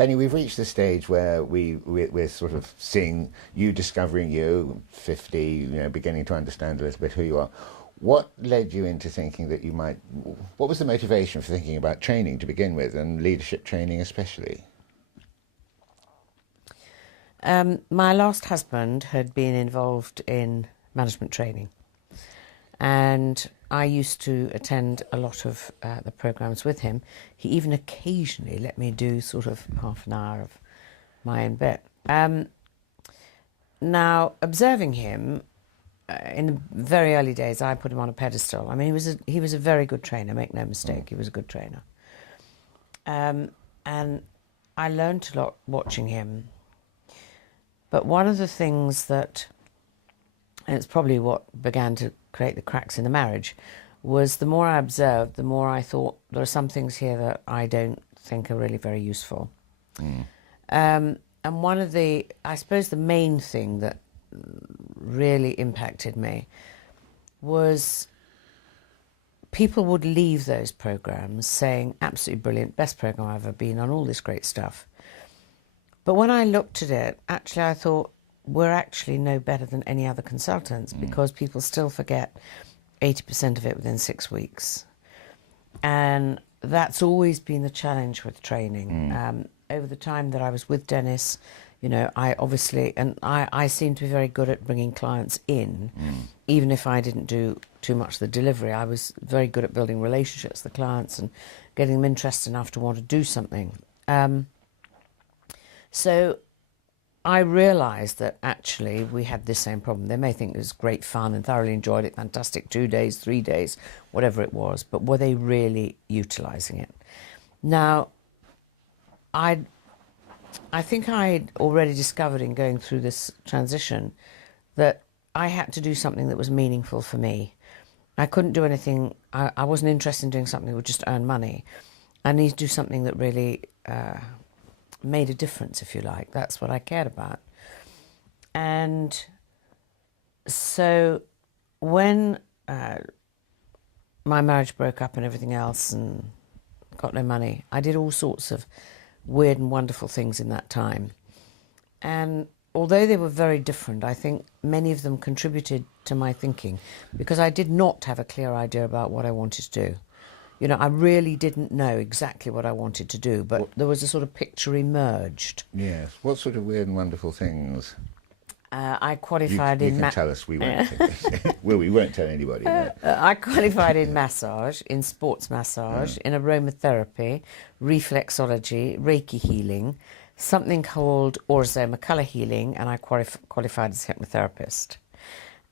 Penny, we've reached the stage where we're sort of seeing you discovering you, 50, beginning to understand a little bit who you are. What led you into thinking that you might, what was the motivation for thinking about training to begin with, and leadership training especially? My last husband had been involved in management training, and I used to attend a lot of the programs with him. He even occasionally let me do sort of half an hour of my own bit. Now, observing him in the very early days, I put him on a pedestal. I mean, he was a very good trainer, make no mistake. He was a good trainer. And I learned a lot watching him. But one of the things that, and it's probably what began to create the cracks in the marriage, was the more I observed, the more I thought there are some things here that I don't think are really very useful. And one of the, I suppose the main thing that really impacted me was people would leave those programs saying, absolutely brilliant, best program I've ever been on, all this great stuff. But when I looked at it, actually I thought, we're actually no better than any other consultants, because people still forget 80% of it within 6 weeks. And that's always been the challenge with training. Over the time that I was with Dennis, I obviously, and I seem to be very good at bringing clients in, even if I didn't do too much of the delivery. I was very good at building relationships with the clients and getting them interested enough to want to do something. So I realised that actually we had this same problem. They may think it was great fun and thoroughly enjoyed it, fantastic 2 days, 3 days, whatever it was, but were they really utilising it? Now, I think I'd already discovered in going through this transition that I had to do something that was meaningful for me. I couldn't do anything, I wasn't interested in doing something that would just earn money. I needed to do something that really made a difference, if you like. That's what I cared about. And so when my marriage broke up and everything else and got no money, I did all sorts of weird and wonderful things in that time. And although they were very different, I think many of them contributed to my thinking, because I did not have a clear idea about what I wanted to do. I really didn't know exactly what I wanted to do, but there was a sort of picture emerged. Yes. What sort of weird and wonderful things? I qualified in... You can tell us, we won't. Well, we won't tell anybody. No. I qualified in massage, in sports massage, in aromatherapy, reflexology, Reiki healing, something called Orozoma colour healing, and I qualified as a hypnotherapist.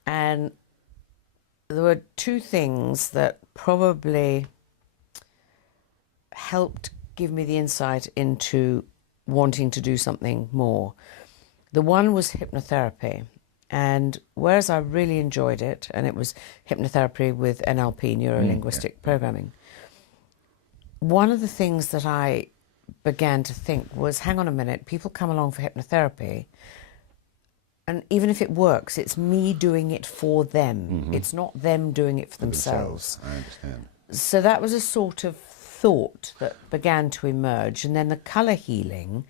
And there were two things that probably helped give me the insight into wanting to do something more. The one was hypnotherapy, and whereas I really enjoyed it, and it was hypnotherapy with NLP, neuro-linguistic programming, one of the things that I began to think was, hang on a minute, people come along for hypnotherapy, and even if it works, it's me doing it for them. It's not them doing it for themselves. I understand. So that was a sort of thought that began to emerge. And then the colour healing,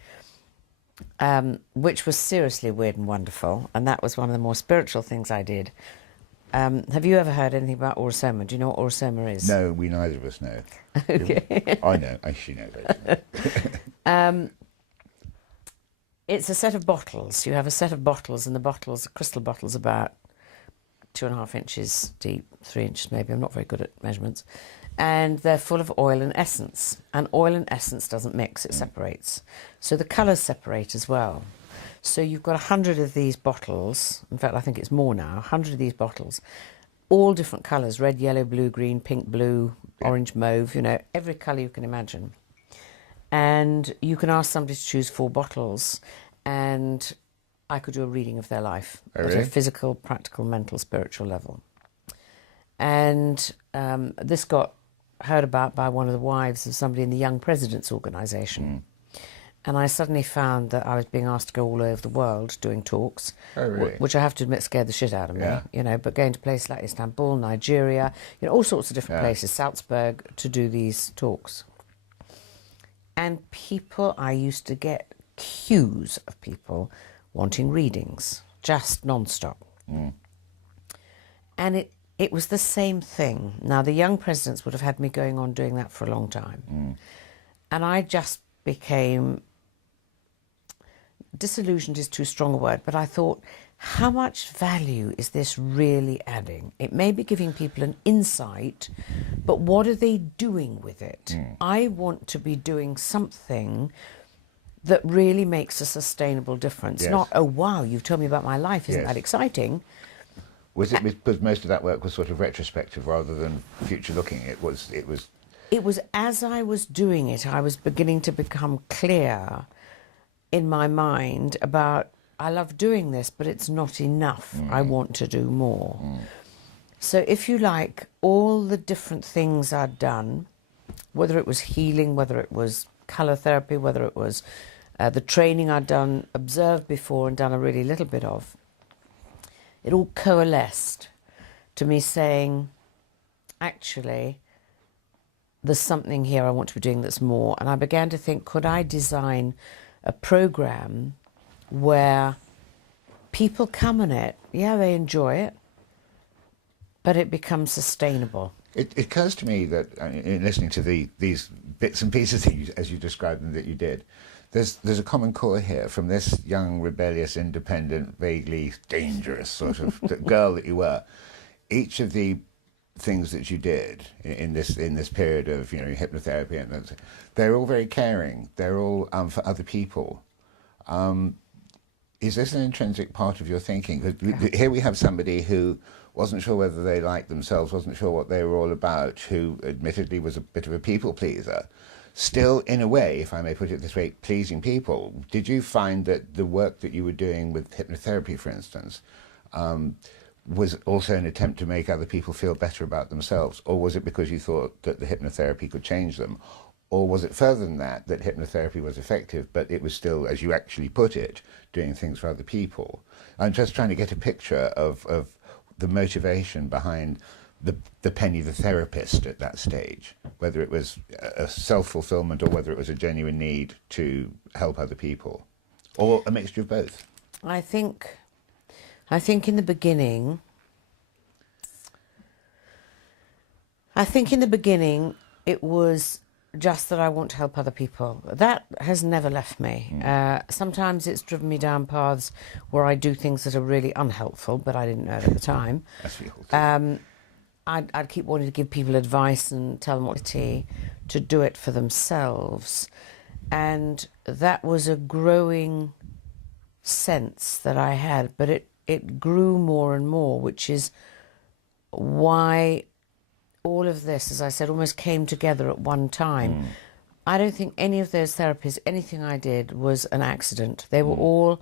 which was seriously weird and wonderful, and that was one of the more spiritual things I did. Have you ever heard anything about Orozoma? Do you know what Orozoma is? No, we neither of us know. Okay. I know, she knows. It's a set of bottles. You have a set of bottles, and the bottles, crystal bottles, about 2.5 inches deep, 3 inches maybe. I'm not very good at measurements. And they're full of oil and essence. And oil and essence doesn't mix, it separates. So the colours separate as well. So you've got 100 of these bottles. In fact, I think it's more now. 100 of these bottles, all different colours: red, yellow, blue, green, pink, blue, orange, mauve. Every colour you can imagine. And you can ask somebody to choose 4 bottles, and I could do a reading of their life at a physical, practical, mental, spiritual level. And this got heard about by one of the wives of somebody in the Young Presidents Organisation. And I suddenly found that I was being asked to go all over the world doing talks, which I have to admit scared the shit out of me, but going to places like Istanbul, Nigeria, all sorts of different places, Salzburg, to do these talks. And people, I used to get queues of people wanting readings, just non-stop. And it was the same thing. Now, the young presidents would have had me going on doing that for a long time. And I just became, disillusioned is too strong a word, but I thought, how much value is this really adding? It may be giving people an insight, but what are they doing with it? I want to be doing something that really makes a sustainable difference. Yes. Not, oh, wow, you've told me about my life, isn't Yes. that exciting? Was it because most of that work was sort of retrospective rather than future looking? It was. It was as I was doing it, I was beginning to become clear in my mind about, I love doing this, but it's not enough. I want to do more. So if you like, all the different things I'd done, whether it was healing, whether it was colour therapy, whether it was the training I'd done, observed before and done a really little bit of, it all coalesced to me saying, actually, there's something here I want to be doing that's more. And I began to think, could I design a program where people come on it, yeah, they enjoy it, but it becomes sustainable. It occurs to me that in listening to these bits and pieces that as you described them that you did, there's a common core here from this young, rebellious, independent, vaguely dangerous sort of girl that you were. Each of the things that you did in this period of hypnotherapy, and they're all very caring. They're all for other people. Is this an intrinsic part of your thinking? 'Cause here we have somebody who wasn't sure whether they liked themselves, wasn't sure what they were all about, who admittedly was a bit of a people pleaser, still, in a way, if I may put it this way, pleasing people. Did you find that the work that you were doing with hypnotherapy, for instance, was also an attempt to make other people feel better about themselves? Or was it because you thought that the hypnotherapy could change them? Or was it further than that hypnotherapy was effective, but it was still, as you actually put it, doing things for other people? I'm just trying to get a picture of the motivation behind the Penny the therapist at that stage, whether it was a self-fulfillment or whether it was a genuine need to help other people, or a mixture of both. I think in the beginning, it was just that I want to help other people. That has never left me. Sometimes it's driven me down paths where I do things that are really unhelpful, but I didn't know it at the time. As we all do. I'd keep wanting to give people advice and tell them what to do it for themselves. And that was a growing sense that I had, but it grew more and more, which is why all of this, as I said, almost came together at one time. I don't think any of those therapies, anything I did, was an accident. They were all.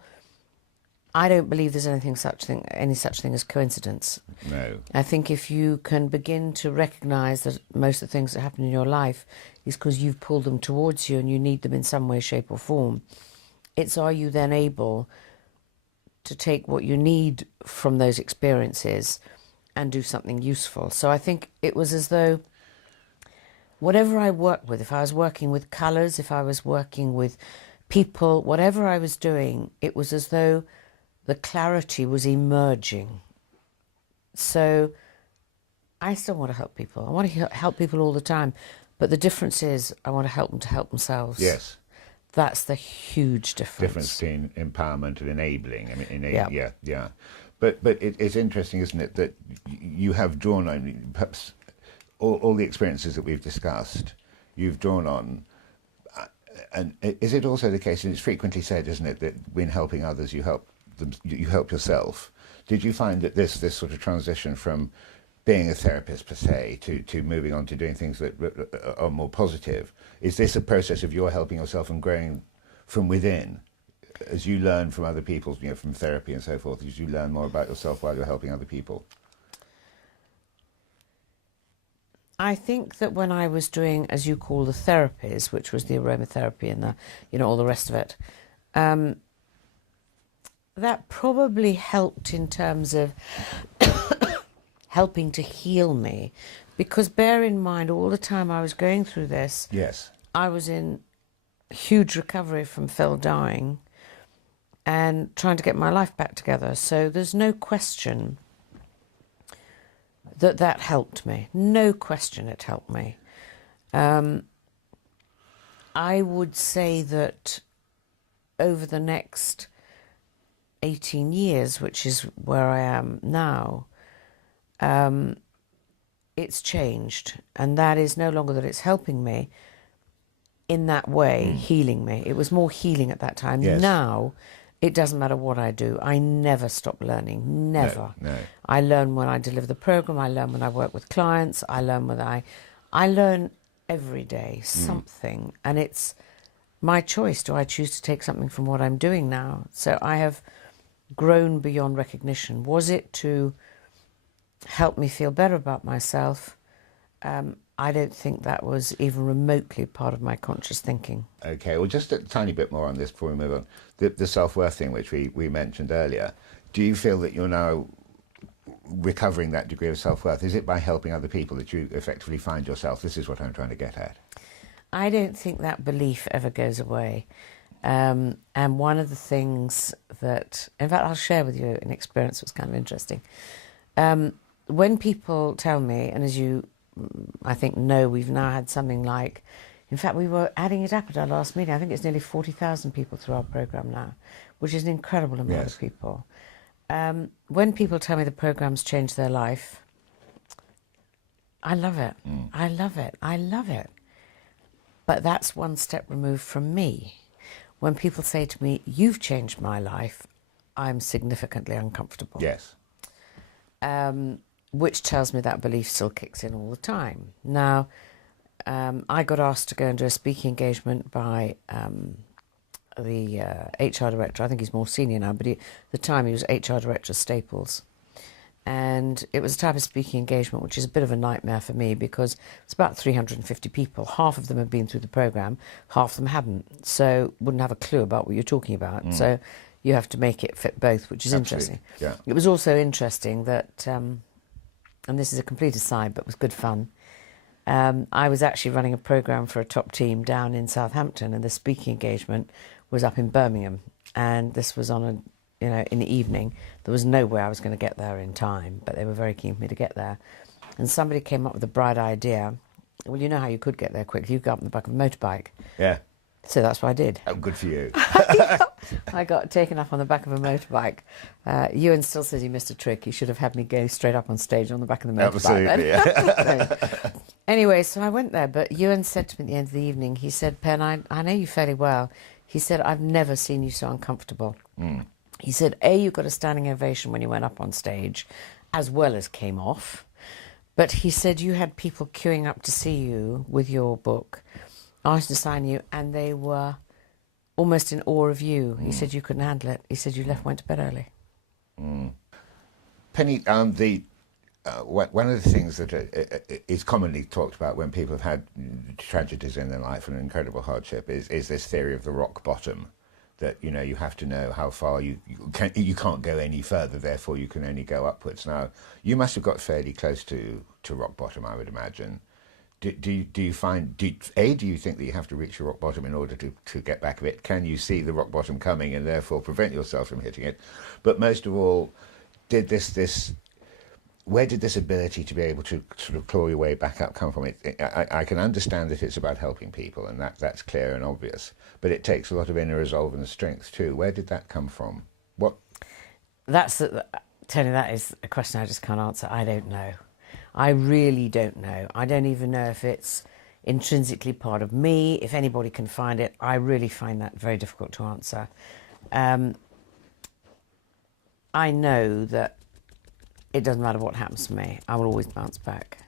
I don't believe there's any such thing as coincidence. No. I think if you can begin to recognise that most of the things that happen in your life is because you've pulled them towards you and you need them in some way, shape or form, it's are you then able to take what you need from those experiences and do something useful. So I think it was as though whatever I worked with, if I was working with colours, if I was working with people, whatever I was doing, it was as though the clarity was emerging. So I still want to help people. I want to help people all the time. But the difference is I want to help them to help themselves. Yes. That's the huge difference. Difference between empowerment and enabling. I mean, Yeah. yeah. But it's interesting, isn't it, that you have drawn on, perhaps all the experiences that we've discussed, you've drawn on. And is it also the case, and it's frequently said, isn't it, that when helping others, you help them, you help yourself? Did you find that this sort of transition from being a therapist per se to moving on to doing things that are more positive, is this a process of your helping yourself and growing from within, as you learn from other people, from therapy and so forth, as you learn more about yourself while you're helping other people? I think that when I was doing, as you call the therapies, which was the aromatherapy and the, all the rest of it, that probably helped in terms of helping to heal me. Because bear in mind, all the time I was going through this, Yes. I was in huge recovery from Phil dying and trying to get my life back together. So there's no question that that helped me. No question it helped me. I would say that over the next 18 years, which is where I am now, it's changed. And that is no longer that it's helping me in that way, healing me. It was more healing at that time. Yes. Now, it doesn't matter what I do. I never stop learning. Never. No. I learn when I deliver the program. I learn when I work with clients. I learn when I learn every day something. And it's my choice. Do I choose to take something from what I'm doing now? So I have grown beyond recognition. Was it to help me feel better about myself? I don't think that was even remotely part of my conscious thinking. Okay, well, just a tiny bit more on this before we move on. The self-worth thing, which we mentioned earlier, do you feel that you're now recovering that degree of self-worth? Is it by helping other people that you effectively find yourself? This is what I'm trying to get at. I don't think that belief ever goes away. And one of the things that, in fact, I'll share with you an experience that was kind of interesting. When people tell me, and as you, I think, know, we've now had something like, in fact, we were adding it up at our last meeting. I think it's nearly 40,000 people through our programme now, which is an incredible amount of people. When people tell me the programme's changed their life, I love it. I love it. I love it. But that's one step removed from me. When people say to me, you've changed my life, I'm significantly uncomfortable. Yes. Which tells me that belief still kicks in all the time. Now, I got asked to go and do a speaking engagement by the HR director. I think he's more senior now, but at the time he was HR director of Staples. And it was a type of speaking engagement which is a bit of a nightmare for me because it's about 350 people. Half of them have been through the programme, half of them hadn't. So wouldn't have a clue about what you're talking about. So you have to make it fit both, which is interesting. Yeah. It was also interesting that, and this is a complete aside, but it was good fun. I was actually running a programme for a top team down in Southampton, and the speaking engagement was up in Birmingham. And this was on in the evening. There was no way I was going to get there in time, but they were very keen for me to get there. And somebody came up with a bright idea. Well, you know how you could get there quickly. You go up on the back of a motorbike. Yeah. So that's what I did. Oh, good for you. I got taken up on the back of a motorbike. Ewan still says he missed a trick. He should have had me go straight up on stage on the back of the motorbike. Absolutely, yeah. Anyway, so I went there, but Ewan said to me at the end of the evening, he said, Pen, I know you fairly well. He said, I've never seen you so uncomfortable. He said, A, you got a standing ovation when you went up on stage, as well as came off. But he said you had people queuing up to see you with your book, asked to sign you, and they were almost in awe of you. He said you couldn't handle it. He said you went to bed early. Penny, one of the things that is commonly talked about when people have had tragedies in their life and incredible hardship is this theory of the rock bottom. That you have to know how far you can't go any further, therefore you can only go upwards. Now, you must have got fairly close to rock bottom, I would imagine. Do you find, do you think that you have to reach your rock bottom in order to get back a bit? Can you see the rock bottom coming and therefore prevent yourself from hitting it? But most of all, where did this ability to be able to sort of claw your way back up come from? I can understand that it's about helping people, and that's clear and obvious. But it takes a lot of inner resolve and strength too. Where did that come from? Tony, that is a question I just can't answer. I don't know. I really don't know. I don't even know if it's intrinsically part of me. If anybody can find it, I really find that very difficult to answer. I know that it doesn't matter what happens to me, I will always bounce back.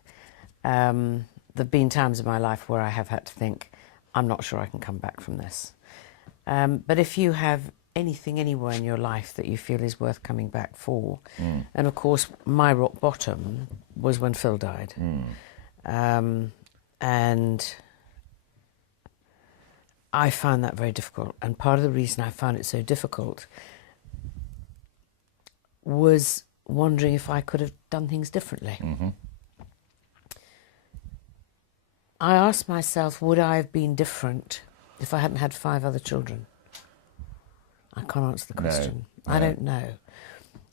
There have been times in my life where I have had to think, I'm not sure I can come back from this. But if you have anything anywhere in your life that you feel is worth coming back for, and of course my rock bottom was when Phil died. And I found that very difficult. And part of the reason I found it so difficult was wondering if I could have done things differently. I asked myself, would I have been different if I hadn't had 5 other children? I can't answer the question. No. I don't know.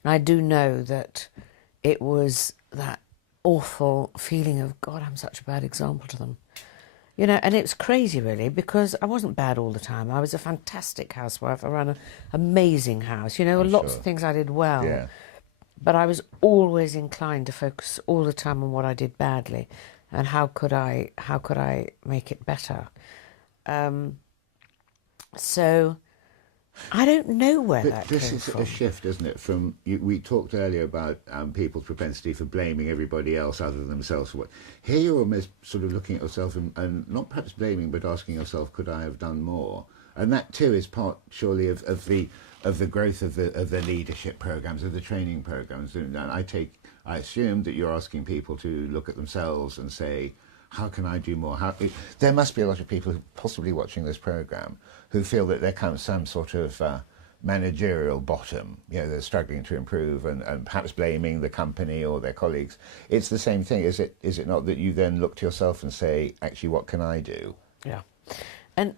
I do know that it was that awful feeling of, God, I'm such a bad example to them. You know, and it's crazy, really, because I wasn't bad all the time. I was a fantastic housewife. I ran an amazing house. You know, lots of things I did well. Yeah. But I was always inclined to focus all the time on what I did badly and how could I make it better. So I don't know where that came from. This is a shift, isn't it? From we talked earlier about people's propensity for blaming everybody else other than themselves for what. Here you're almost sort of looking at yourself and not perhaps blaming, but asking yourself, could I have done more? And that too is part, surely, of the growth of the leadership programs, of the training programs. And I assume that you're asking people to look at themselves and say, how can I do more? There must be a lot of people who possibly watching this program who feel that there comes some sort of managerial bottom. You know, they're struggling to improve and perhaps blaming the company or their colleagues. It's the same thing, is it not, that you then look to yourself and say, actually, what can I do? Yeah, and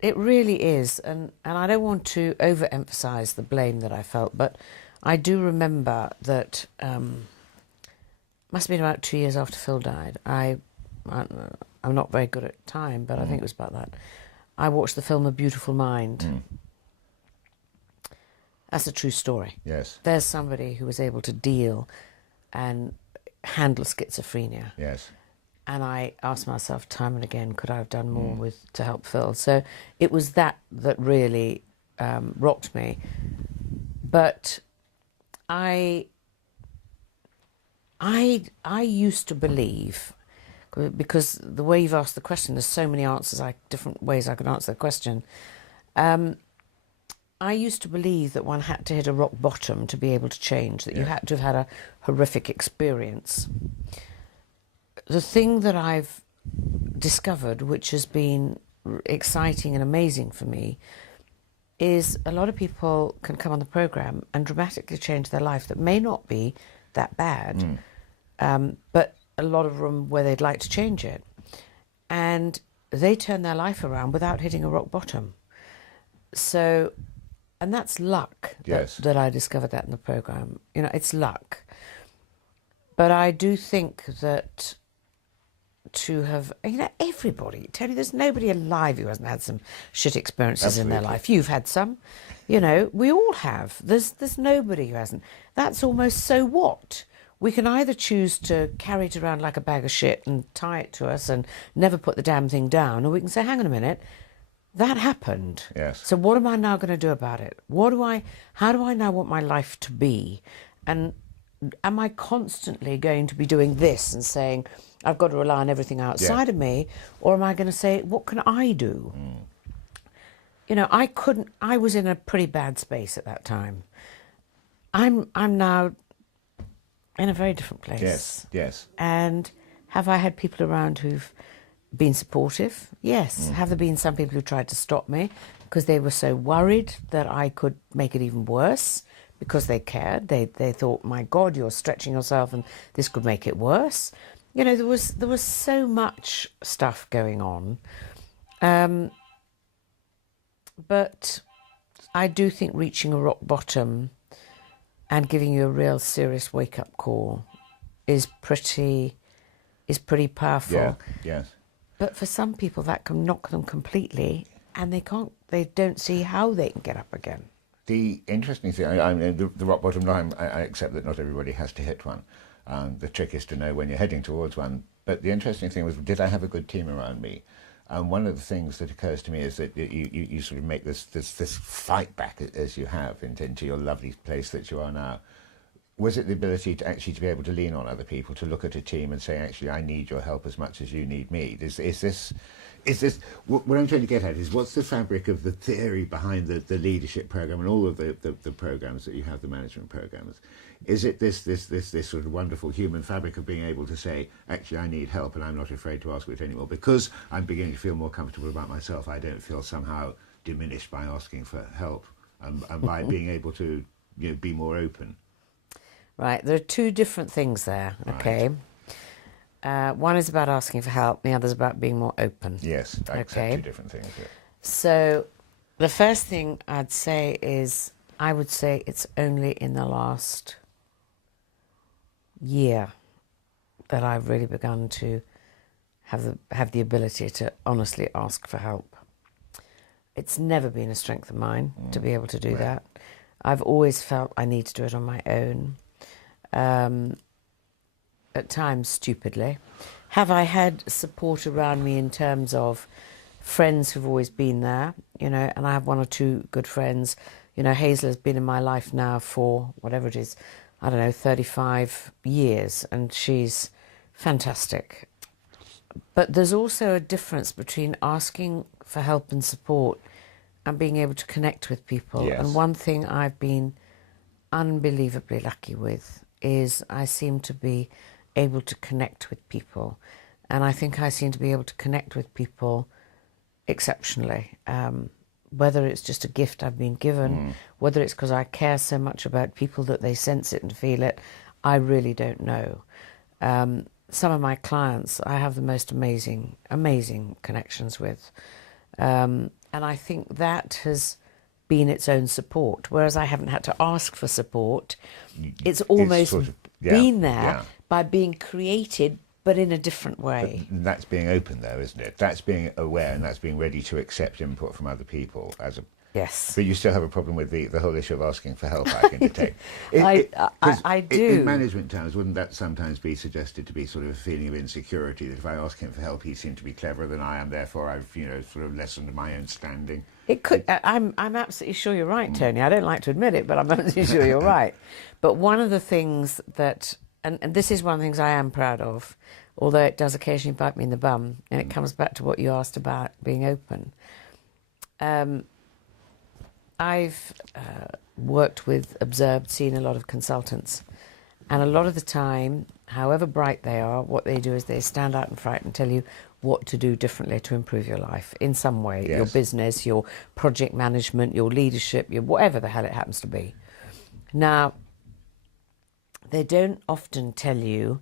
it really is, and I don't want to overemphasise the blame that I felt, but I do remember that must have been about 2 years after Phil died. I'm not very good at time, but I think it was about that. I watched the film A Beautiful Mind. That's a true story. Yes. There's somebody who was able to deal and handle schizophrenia. Yes. And I asked myself time and again, could I have done more to help Phil? So it was that really rocked me. But I used to believe, because the way you've asked the question, there's so many answers, different ways I could answer the question. I used to believe that one had to hit a rock bottom to be able to change, that you had to have had a horrific experience. The thing that I've discovered, which has been exciting and amazing for me, is a lot of people can come on the programme and dramatically change their life that may not be that bad, but a lot of room where they'd like to change it. And they turn their life around without hitting a rock bottom. So, and that's luck that I discovered that in the programme. You know, it's luck. But I do think that to have, you know, everybody, Tony, there's nobody alive who hasn't had some shit experiences in their life. You've had some, you know, we all have. There's nobody who hasn't. That's almost, so what? We can either choose to carry it around like a bag of shit and tie it to us and never put the damn thing down, or we can say, hang on a minute, that happened. Yes. So what am I now going to do about it? How do I now want my life to be? And am I constantly going to be doing this and saying, I've got to rely on everything outside of me, or am I going to say, what can I do? You know, I was in a pretty bad space at that time. I'm now in a very different place. Yes, yes. And have I had people around who've been supportive? Yes. Have there been some people who tried to stop me because they were so worried that I could make it even worse? Because they cared. They thought, my God, you're stretching yourself and this could make it worse. You know, there was so much stuff going on. But I do think reaching a rock bottom and giving you a real serious wake-up call is pretty powerful. Yeah, yes. But for some people that can knock them completely, and they don't see how they can get up again. The interesting thing, I mean, the rock bottom line, I accept that not everybody has to hit one. The trick is to know when you're heading towards one. But the interesting thing was, did I have a good team around me? And one of the things that occurs to me is that you sort of make this fight back as you have into your lovely place that you are now. Was it the ability to be able to lean on other people, to look at a team and say, actually, I need your help as much as you need me? Is this what I'm trying to get at is, what's the fabric of the theory behind the leadership program and all of the programs that you have, the management programs? Is it this sort of wonderful human fabric of being able to say, actually, I need help and I'm not afraid to ask for it anymore because I'm beginning to feel more comfortable about myself. I don't feel somehow diminished by asking for help and by being able to, you know, be more open. Right, there are two different things there, okay? One is about asking for help, the other is about being more open. Yes, I accept two different things. Yeah. So the first thing I'd say is I would say it's only in the last year that I've really begun to have the ability to honestly ask for help. It's never been a strength of mine to be able to do that. I've always felt I need to do it on my own. At times, stupidly. Have I had support around me in terms of friends who've always been there, you know, and I have one or two good friends. You know, Hazel has been in my life now for whatever it is, I don't know, 35 years, and she's fantastic. But there's also a difference between asking for help and support and being able to connect with people. Yes. And one thing I've been unbelievably lucky with is I seem to be able to connect with people. And I think I seem to be able to connect with people exceptionally. Whether it's just a gift I've been given, whether it's because I care so much about people that they sense it and feel it, I really don't know. Some of my clients I have the most amazing connections with. And I think that has been its own support, whereas I haven't had to ask for support. It's almost sort of, been there by being created, but in a different way. But that's being open, though, isn't it? That's being aware, and that's being ready to accept input from other people. Yes. But you still have a problem with the whole issue of asking for help, I can detect. I do. In management terms, wouldn't that sometimes be suggested to be sort of a feeling of insecurity, that if I ask him for help, he seemed to be cleverer than I am, therefore I've, sort of lessened my own standing? It could. I'm absolutely sure you're right, Tony. I don't like to admit it, but I'm absolutely sure you're right. But one of the things that, and this is one of the things I am proud of, although it does occasionally bite me in the bum, and it comes back to what you asked about being open. I've worked with, observed, seen a lot of consultants, and a lot of the time, however bright they are, what they do is they stand out in front and tell you what to do differently to improve your life in some way, Yes. your business, your project management, your leadership, your whatever the hell it happens to be. Now, they don't often tell you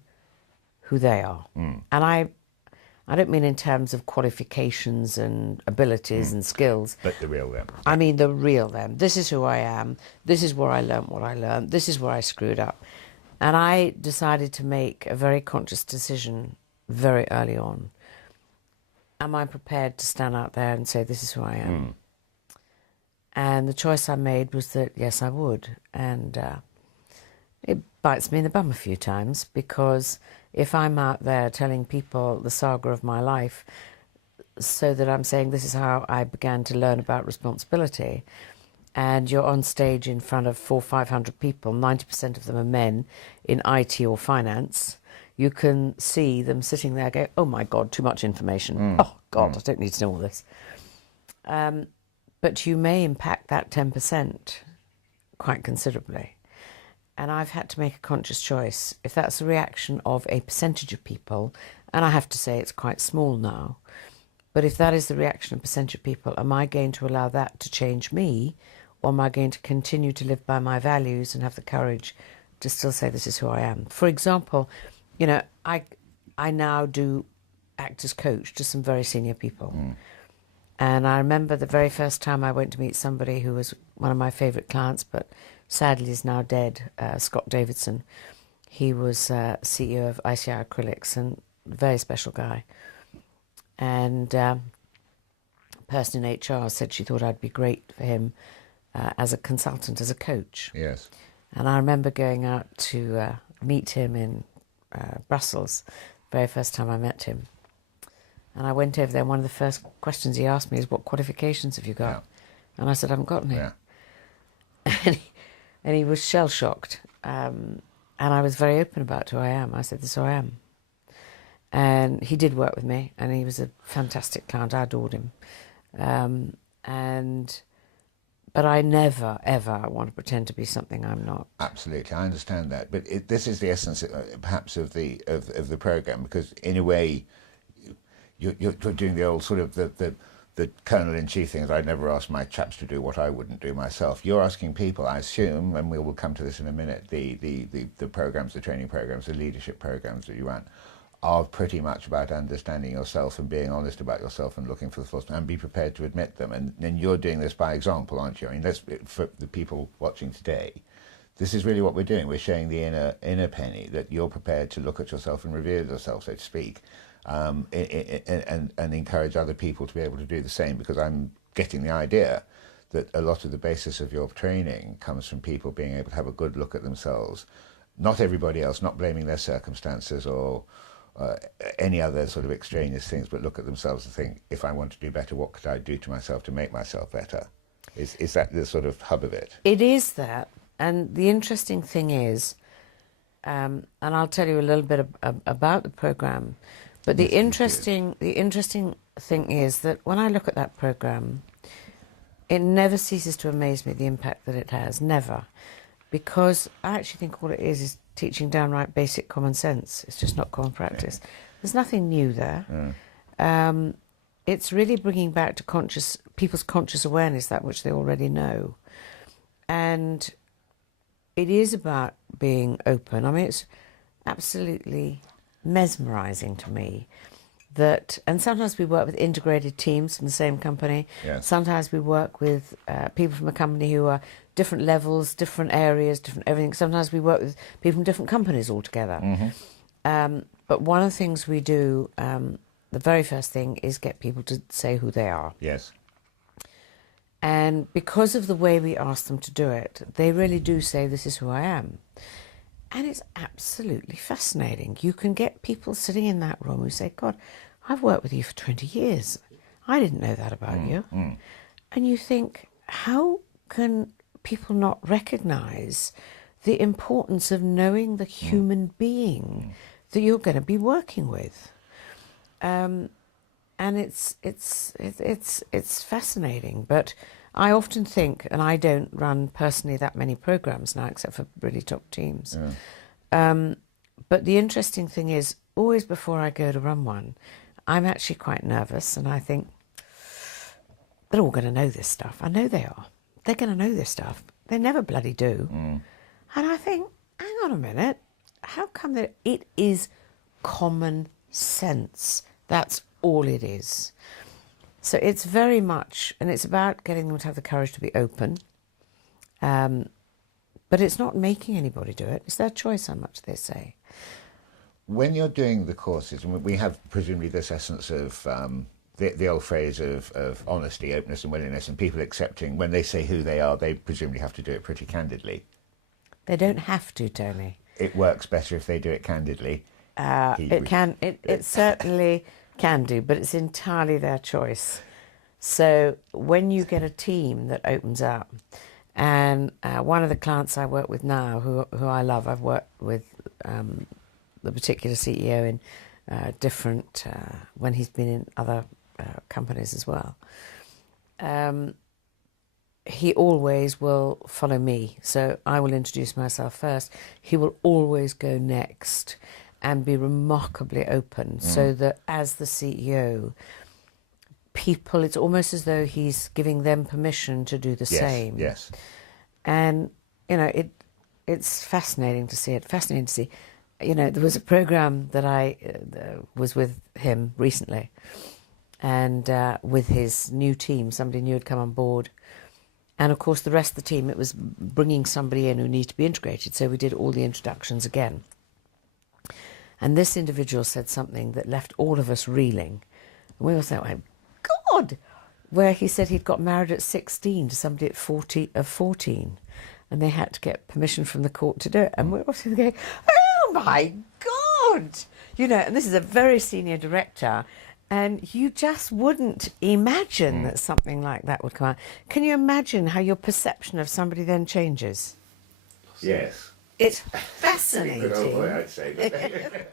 who they are. And I don't mean in terms of qualifications and abilities and skills. But the real them. I mean the real them. This is who I am. This is where I learned what I learned. This is where I screwed up. And I decided to make a very conscious decision very early on. Am I prepared to stand out there and say, this is who I am? And the choice I made was that, yes, I would. And it bites me in the bum a few times, because if I'm out there telling people the saga of my life, so that I'm saying this is how I began to learn about responsibility, and you're on stage in front of 400 or 500 people, 90% of them are men in IT or finance, you can see them sitting there going, oh my God, too much information. Oh God, I don't need to know all this. But you may impact that 10% quite considerably. And I've had to make a conscious choice. If that's the reaction of a percentage of people, and I have to say it's quite small now, but if that is the reaction of a percentage of people, am I going to allow that to change me, or am I going to continue to live by my values and have the courage to still say this is who I am? For example, I now do act as coach to some very senior people. And I remember the very first time I went to meet somebody who was one of my favourite clients, but sadly is now dead, Scott Davidson. He was CEO of ICI Acrylics, and a very special guy. And a person in HR said she thought I'd be great for him as a consultant, as a coach. Yes. And I remember going out to meet him in Brussels, very first time I met him. And I went over there, and one of the first questions he asked me is, what qualifications have you got? Yeah. And I said, I haven't got any. Yeah. And he was shell-shocked. And I was very open about who I am. I said, this is who I am. And he did work with me, and he was a fantastic client. I adored him. But I never, ever want to pretend to be something I'm not. Absolutely, I understand that. But this is the essence, perhaps, of the program, because in a way, you're doing the old sort of the colonel-in-chief things. I'd never ask my chaps to do what I wouldn't do myself. You're asking people, I assume, and we will come to this in a minute, the programs, the training programs, the leadership programs that you run, are pretty much about understanding yourself and being honest about yourself and looking for the flaws and be prepared to admit them. And you're doing this by example, aren't you? I mean, for the people watching today, this is really what we're doing. We're showing the inner Penny, that you're prepared to look at yourself and reveal yourself, so to speak, and encourage other people to be able to do the same, because I'm getting the idea that a lot of the basis of your training comes from people being able to have a good look at themselves, not everybody else, not blaming their circumstances or any other sort of extraneous things, but look at themselves and think, if I want to do better, what could I do to myself to make myself better? Is that the sort of hub of it? It is that. And the interesting thing is, and I'll tell you a little bit about the program, but the interesting thing is that when I look at that program, it never ceases to amaze me the impact that it has, never. Because I actually think all it is teaching downright basic common sense. It's just not common practice. There's nothing new there. It's really bringing back to people's conscious awareness that which they already know. And it is about being open. I mean, it's absolutely mesmerising to me that, and sometimes we work with integrated teams from the same company. Yes. Sometimes we work with people from a company who are different levels, different areas, different everything. Sometimes we work with people from different companies altogether. But one of the things we do, the very first thing, is get people to say who they are. Yes. And because of the way we ask them to do it, they really do say, this is who I am. And it's absolutely fascinating. You can get people sitting in that room who say, God, I've worked with you for 20 years. I didn't know that about you. And you think, how can people not recognise the importance of knowing the human being that you're going to be working with? And it's fascinating. But I often think, and I don't run personally that many programs now, except for really top teams. But the interesting thing is, always before I go to run one, I'm actually quite nervous, and I think, they're all going to know this stuff. I know they are. They're going to know this stuff. They never bloody do. And I think, hang on a minute, how come that? It is common sense. That's all it is. So it's very much, and it's about getting them to have the courage to be open. But it's not making anybody do it. It's their choice how much they say. When you're doing the courses, and we have presumably this essence of the old phrase of honesty, openness and willingness, and people accepting when they say who they are, they presumably have to do it pretty candidly. They don't have to, Tony. It works better if they do it candidly. It certainly can do, but it's entirely their choice. So when you get a team that opens up, and one of the clients I work with now, who I love, I've worked with the particular CEO in different, when he's been in other companies as well. He always will follow me, so I will introduce myself first. He will always go next and be remarkably open, so that as the CEO, people, it's almost as though he's giving them permission to do the same. Yes. And, you know, it's fascinating to see it, fascinating to see. You know, there was a program that I was with him recently, and with his new team, somebody new had come on board. And, of course, the rest of the team, it was bringing somebody in who needed to be integrated, so we did all the introductions again. And this individual said something that left all of us reeling. And we all said, oh, God! Where he said he'd got married at 16 to somebody at 14, and they had to get permission from the court to do it. And we're all sitting there going, oh, my God! You know, and this is a very senior director, and you just wouldn't imagine that something like that would come out. Can you imagine how your perception of somebody then changes? Yes. It's fascinating. Good old boy, I'd say.